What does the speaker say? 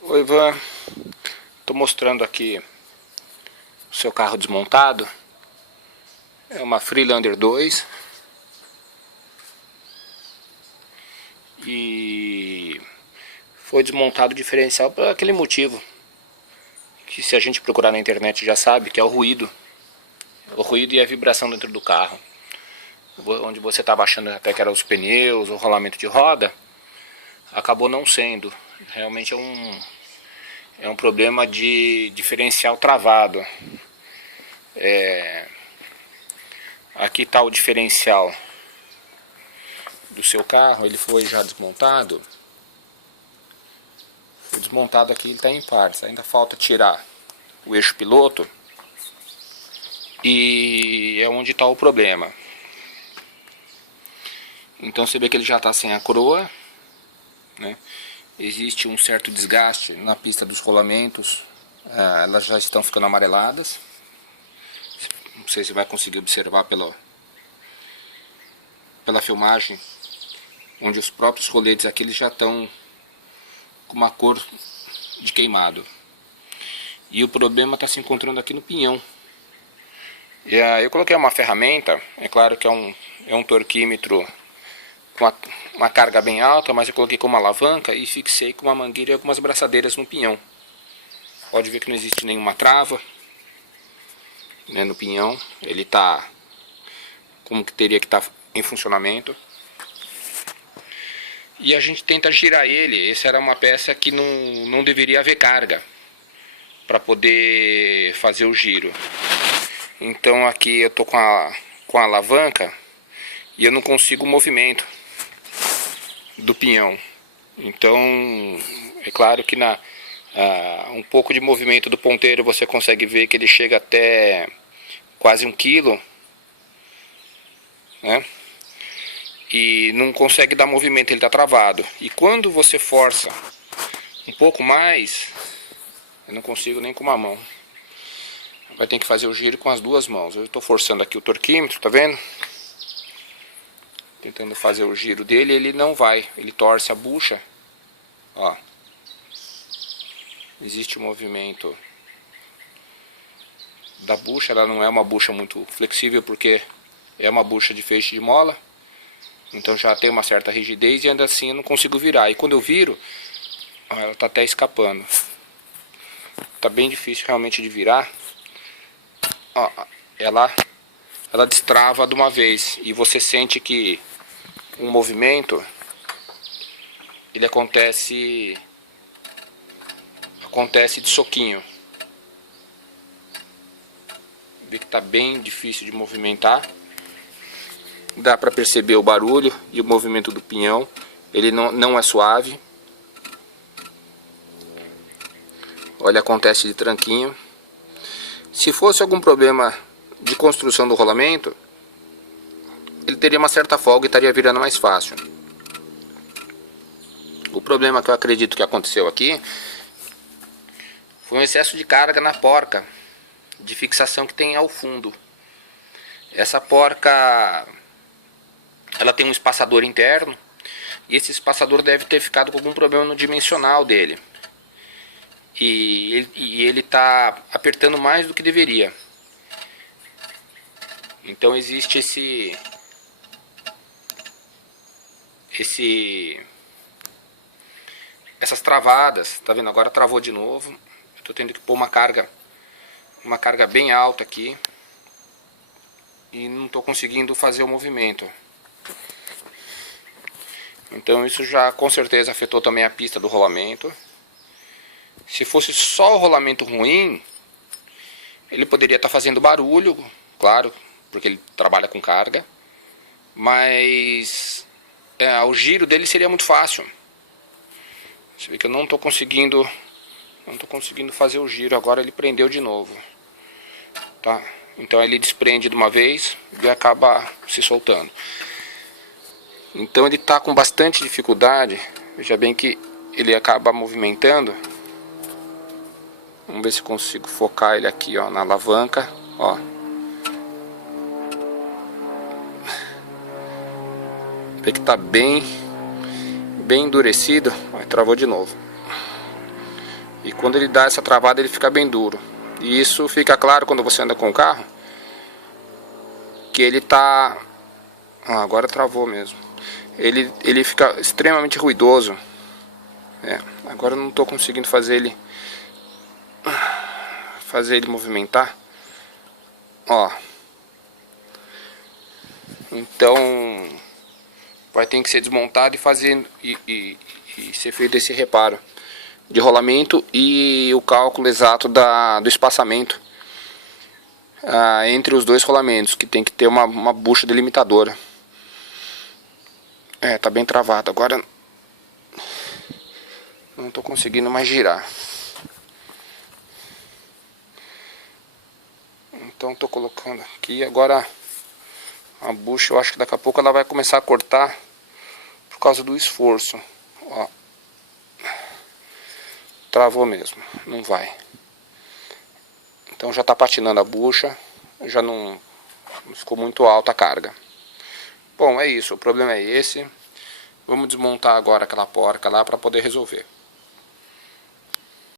Oi, Ivan, estou mostrando aqui o seu carro desmontado. É uma Freelander 2 e foi desmontado o diferencial por aquele motivo que, se a gente procurar na internet, já sabe, que é o ruído e a vibração dentro do carro. Onde você estava achando até que eram os pneus, o rolamento de roda, acabou não sendo. Realmente é um problema de diferencial travado. Aqui está o diferencial do seu carro, ele foi já desmontado. Foi desmontado aqui, ele está em partes. Ainda falta tirar o eixo piloto e é onde está o problema. Então você vê que ele já está sem a coroa, né? Existe um certo desgaste na pista dos rolamentos, elas já estão ficando amareladas. Não sei se vai conseguir observar pela filmagem, onde os próprios roletes aqui eles já estão com uma cor de queimado. E o problema está se encontrando aqui no pinhão. E aí eu coloquei uma ferramenta, é claro que é um torquímetro com uma carga bem alta, mas eu coloquei com uma alavanca e fixei com uma mangueira e algumas braçadeiras no pinhão. Pode ver que não existe nenhuma trava, né, no pinhão. Ele está como que teria que estar em funcionamento. E a gente tenta girar ele. Essa era uma peça que não deveria haver carga para poder fazer o giro. Então aqui eu estou com a alavanca e eu não consigo o movimento do pinhão. Então é claro que um pouco de movimento do ponteiro você consegue ver que ele chega até quase 1 quilo, né? E não consegue dar movimento, ele está travado. E quando você força um pouco mais, eu não consigo nem com uma mão. Vai ter que fazer o giro com as duas mãos. Eu estou forçando aqui o torquímetro, tá vendo? Tentando fazer o giro dele, ele não vai. Ele torce a bucha. Ó. Existe o movimento da bucha. Ela não é uma bucha muito flexível, porque é uma bucha de feixe de mola. Então já tem uma certa rigidez e ainda assim eu não consigo virar. E quando eu viro, ela está até escapando. Tá bem difícil realmente de virar. Ó, ela destrava de uma vez. E você sente que um movimento, ele acontece de soquinho. Vê que tá bem difícil de movimentar. Dá para perceber o barulho e o movimento do pinhão. Ele não é suave. Olha, acontece de tranquinho. Se fosse algum problema de construção do rolamento, ele teria uma certa folga e estaria virando mais fácil. O problema que eu acredito que aconteceu aqui foi um excesso de carga na porca de fixação que tem ao fundo. Essa porca, ela tem um espaçador interno e esse espaçador deve ter ficado com algum problema no dimensional dele. E ele está apertando mais do que deveria. Então existe essas travadas. Tá vendo? Agora travou de novo. Eu tô tendo que pôr uma carga bem alta aqui e não tô conseguindo fazer o movimento. Então isso já com certeza afetou também a pista do rolamento. Se fosse só o rolamento ruim, ele poderia estar fazendo barulho, claro, porque ele trabalha com carga, mas o giro dele seria muito fácil. Você vê que eu não estou conseguindo fazer o giro. Agora ele prendeu de novo, tá? Então ele desprende de uma vez e acaba se soltando. Então ele está com bastante dificuldade. Veja bem que ele acaba movimentando. Vamos ver se consigo focar ele aqui, ó, na alavanca, ó. Vê que tá bem endurecido. Ó, travou de novo. E quando ele dá essa travada ele fica bem duro. E isso fica claro quando você anda com o carro, que ele tá... agora travou mesmo. Ele fica extremamente ruidoso. Agora eu não estou conseguindo fazer ele movimentar. Ó. Então vai ter que ser desmontado e fazer e ser feito esse reparo de rolamento e o cálculo exato do espaçamento entre os dois rolamentos, que tem que ter uma bucha delimitadora. Tá bem travado. Agora não estou conseguindo mais girar. Então estou colocando aqui. Agora a bucha, eu acho que daqui a pouco ela vai começar a cortar por causa do esforço. Ó. Travou mesmo, não vai. Então já está patinando a bucha, já não ficou muito alta a carga. Bom, é isso, o problema é esse. Vamos desmontar agora aquela porca lá para poder resolver.